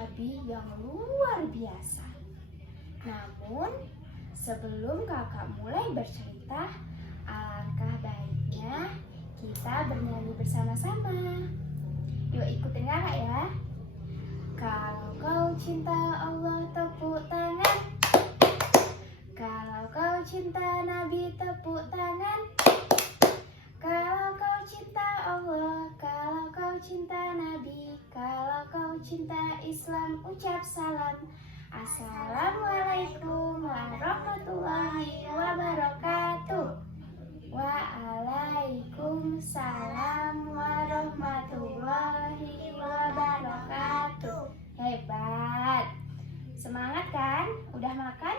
nabi yang luar biasa. Namun, sebelum kakak mulai bercerita, alangkah baiknya kita bernyanyi bersama-sama. Yuk ikutin kakak ya. Kalau kau cinta Allah, tepuk tangan. Kalau kau cinta Nabi, tepuk tangan. Kalau kau cinta Allah, kalau kau cinta Nabi, kalau kau cinta Islam, ucap salam. Assalamualaikum warahmatullahi wabarakatuh. Waalaikumsalam warahmatullahi wabarakatuh. Hebat. Semangat kan? Udah makan?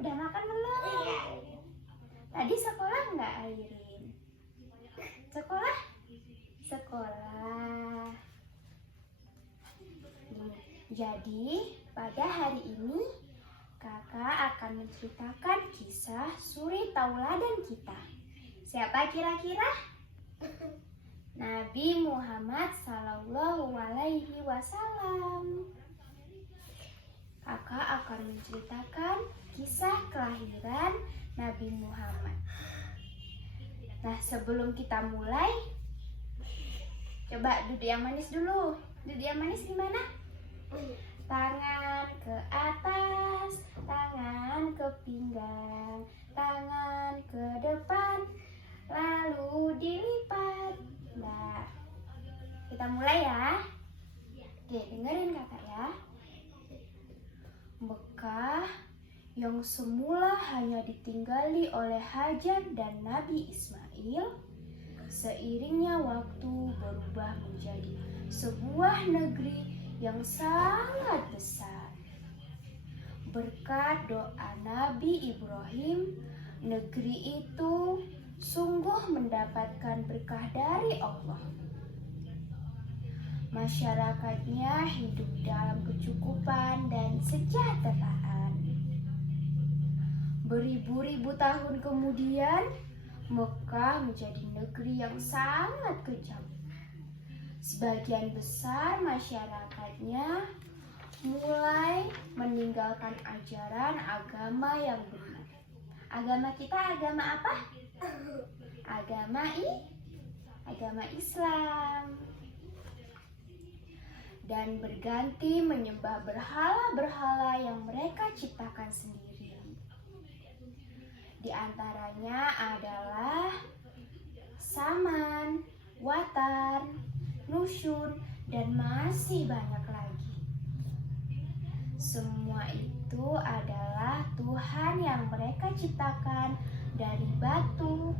Udah makan belum? Tadi sekolah nggak, Airin? Sekolah? Sekolah. Jadi, pada hari ini kakak akan menceritakan kisah suri tauladan kita. Siapa kira-kira? Nabi Muhammad Sallallahu Alaihi Wasallam. Kakak akan menceritakan kisah kelahiran Nabi Muhammad. Nah, sebelum kita mulai, coba duduk yang manis dulu. Duduk yang manis gimana? Tangan ke atas, tangan ke pinggang, tangan ke depan, lalu dilipat. Nah, kita mulai ya. Oke, dengerin kakak ya. Mekah yang semula hanya ditinggali oleh Hajar dan Nabi Ismail, seiringnya waktu berubah menjadi sebuah negeri yang sangat besar. Berkat doa Nabi Ibrahim, negeri itu sungguh mendapatkan berkah dari Allah. Masyarakatnya hidup dalam kecukupan dan kesejahteraan. Beribu-ribu tahun kemudian, Mekah menjadi negeri yang sangat kejam. Sebagian besar masyarakatnya mulai meninggalkan ajaran agama yang benar. Agama kita agama apa? Agama Islam. Dan berganti menyembah berhala-berhala yang mereka ciptakan sendiri. Di antaranya adalah Saman, Watan, Nusyun, dan masih banyak lagi. Semua itu adalah Tuhan yang mereka ciptakan dari batu,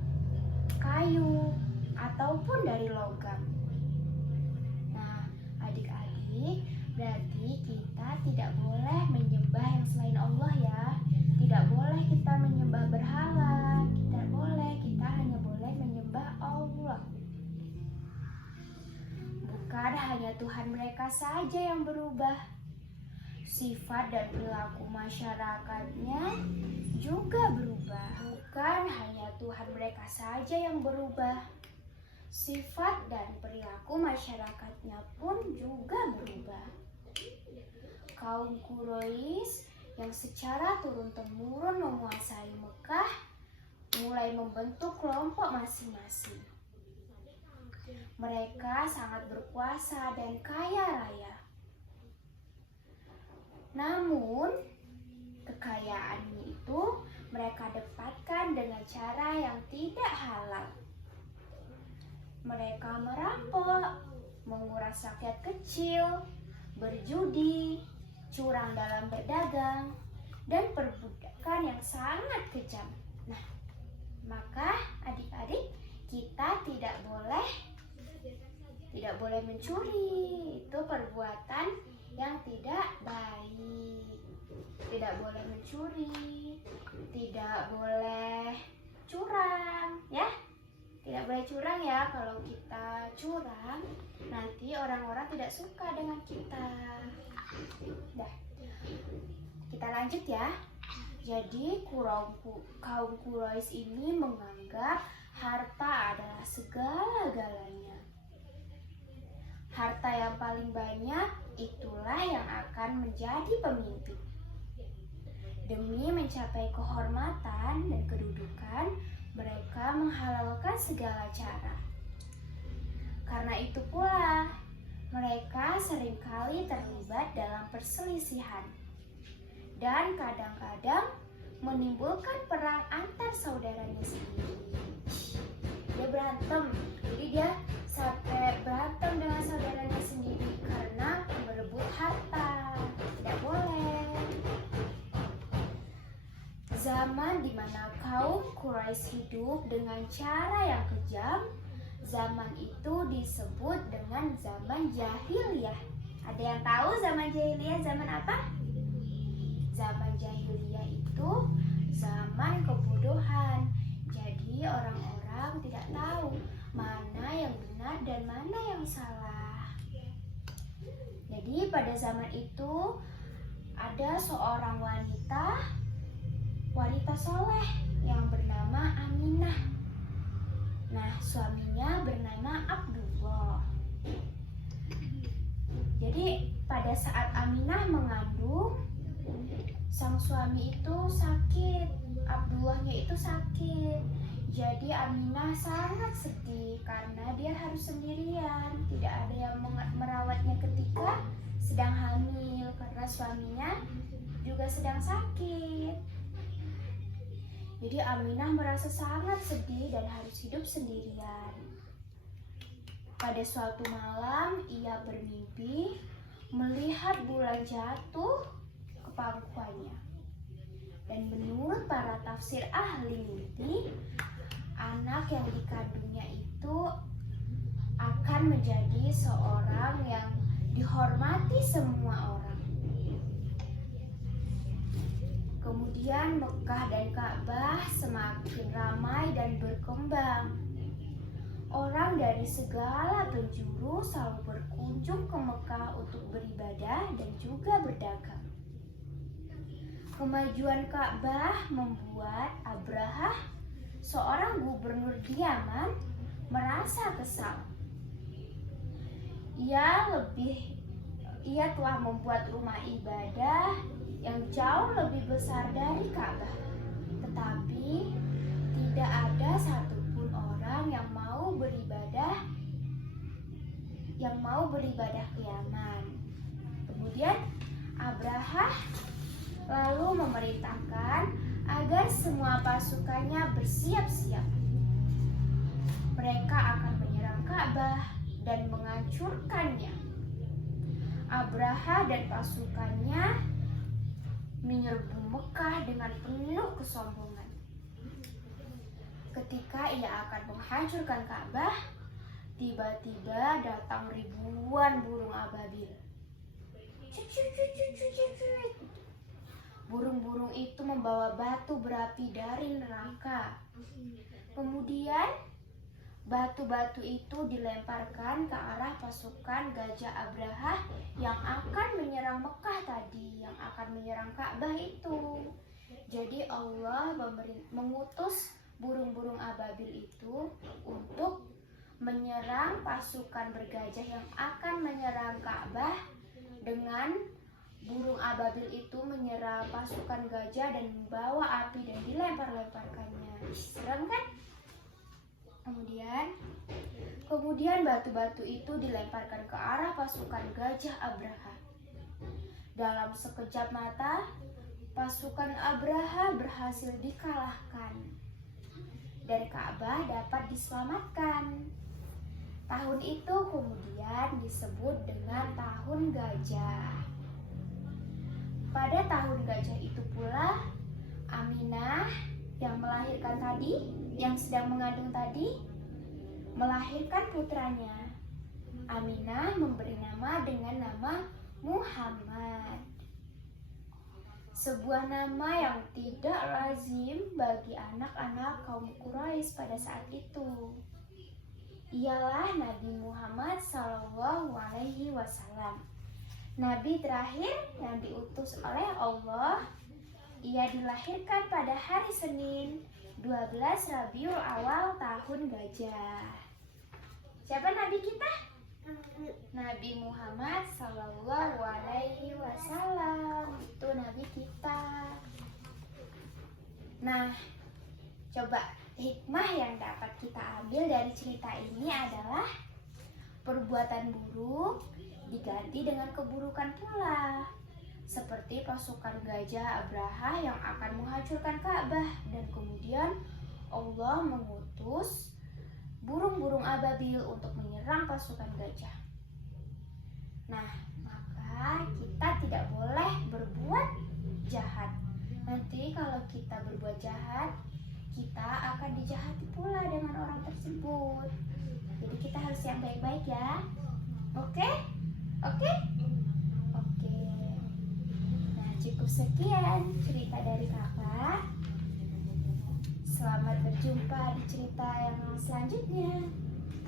kayu, ataupun dari logam. Nah, adik-adik, berarti kita tidak boleh menyembah yang selain Allah ya. Tidak boleh kita menyembah berhala, tidak boleh, kita hanya boleh menyembah Allah. Bukan hanya Tuhan mereka saja yang berubah, sifat dan perilaku masyarakatnya juga berubah. Bukan hanya Tuhan mereka saja yang berubah, sifat dan perilaku masyarakatnya pun juga berubah. Kaum Quraisy yang secara turun-temurun menguasai Mekah mulai membentuk kelompok masing-masing. Mereka sangat berkuasa dan kaya raya. Namun, kekayaannya itu mereka dapatkan dengan cara yang tidak halal. Mereka merampok, menguras rakyat kecil, berjudi, curang dalam berdagang, dan perbudakan yang sangat kejam. Nah, maka adik-adik, kita tidak boleh mencuri. Itu perbuatan yang tidak baik. Tidak boleh mencuri, tidak boleh curang, ya. Tidak boleh curang ya. Kalau kita curang, nanti orang-orang tidak suka dengan kita. Dah, kita lanjut ya. Jadi kaum Quraisy ini menganggap harta adalah segala-galanya. Harta yang paling banyak itulah yang akan menjadi pemimpin. Demi mencapai kehormatan dan kedudukan, mereka menghalalkan segala cara. Karena itu pula, mereka seringkali terlibat dalam perselisihan dan kadang-kadang menimbulkan perang antar saudaranya sendiri. Dia berantem, jadi dia sampai berantem dengan saudaranya sendiri karena berebut harta. Tidak boleh. Zaman di mana kaum Quraisy hidup dengan cara yang kejam, zaman itu disebut dengan zaman jahiliyah. Ada yang tahu zaman jahiliyah zaman apa? Zaman jahiliyah itu zaman kebodohan. Jadi orang-orang tidak tahu mana yang benar dan mana yang salah. Jadi pada zaman itu ada seorang wanita soleh yang bernama Aminah. Nah, suaminya bernama Abdullah. Jadi pada saat Aminah mengandung, sang suami itu sakit, Abdullahnya itu sakit. Jadi Aminah sangat sedih karena dia harus sendirian, tidak ada yang merawatnya ketika sedang hamil karena suaminya juga sedang sakit. Jadi Aminah merasa sangat sedih dan harus hidup sendirian. Pada suatu malam ia bermimpi melihat bulan jatuh ke pangkuannya. Dan menurut para tafsir ahli mimpi, anak yang dikandungnya itu akan menjadi seorang yang dihormati semua orang. Kemudian Mekah dan Ka'bah semakin ramai dan berkembang. Orang dari segala penjuru selalu berkunjung ke Mekah untuk beribadah dan juga berdagang. Kemajuan Ka'bah membuat Abrahah, seorang gubernur di Yaman, merasa kesal. Ia telah membuat rumah ibadah yang jauh lebih besar dari Ka'bah, tetapi tidak ada satupun orang yang mau beribadah ke Yaman. Kemudian Abrahah lalu memerintahkan agar semua pasukannya bersiap-siap. Mereka akan menyerang Ka'bah dan menghancurkannya. Abrahah dan pasukannya menyerbu Mekah dengan penuh kesombongan. Ketika ia akan menghancurkan Ka'bah, tiba-tiba datang ribuan burung ababil. Burung-burung itu membawa batu berapi dari neraka. Kemudian batu-batu itu dilemparkan ke arah pasukan Gajah Abrahah yang akan menyerang Mekah tadi, yang akan menyerang Ka'bah itu. Jadi Allah mengutus burung-burung ababil itu untuk menyerang pasukan bergajah yang akan menyerang Ka'bah, dengan burung ababil itu menyerang pasukan gajah dan membawa api dan dilempar-lemparkannya. Serem kan? Kemudian batu-batu itu dilemparkan ke arah pasukan Gajah Abrahah. Dalam sekejap mata, pasukan Abrahah berhasil dikalahkan dan Ka'bah dapat diselamatkan. Tahun itu kemudian disebut dengan Tahun Gajah. Pada Tahun Gajah itu pula, Aminah yang melahirkan tadi, yang sedang mengandung tadi, melahirkan putranya. Aminah memberi nama dengan nama Muhammad. Sebuah nama yang tidak lazim bagi anak-anak kaum Quraisy pada saat itu. Ialah Nabi Muhammad SAW, Nabi terakhir yang diutus oleh Allah. Ia dilahirkan pada hari Senin 12 Rabiul Awal Tahun Gajah. Siapa Nabi kita? Nabi Muhammad Sallallahu Alaihi Wasallam itu Nabi kita. Nah, coba hikmah yang dapat kita ambil dari cerita ini adalah perbuatan buruk diganti dengan keburukan pula. Seperti pasukan gajah Abraha yang akan menghancurkan Ka'bah, dan kemudian Allah mengutus burung-burung ababil untuk menyerang pasukan gajah. Nah, maka kita tidak boleh berbuat jahat. Nanti kalau kita berbuat jahat, kita akan dijahati pula dengan orang tersebut. Jadi kita harus yang baik-baik ya. Oke? Oke? Oke. Nah, cukup sekian cerita dari kakak. Selamat berjumpa di cerita yang selanjutnya.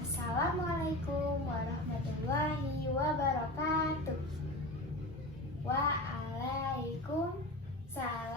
Assalamualaikum warahmatullahi wabarakatuh. Waalaikumsalam.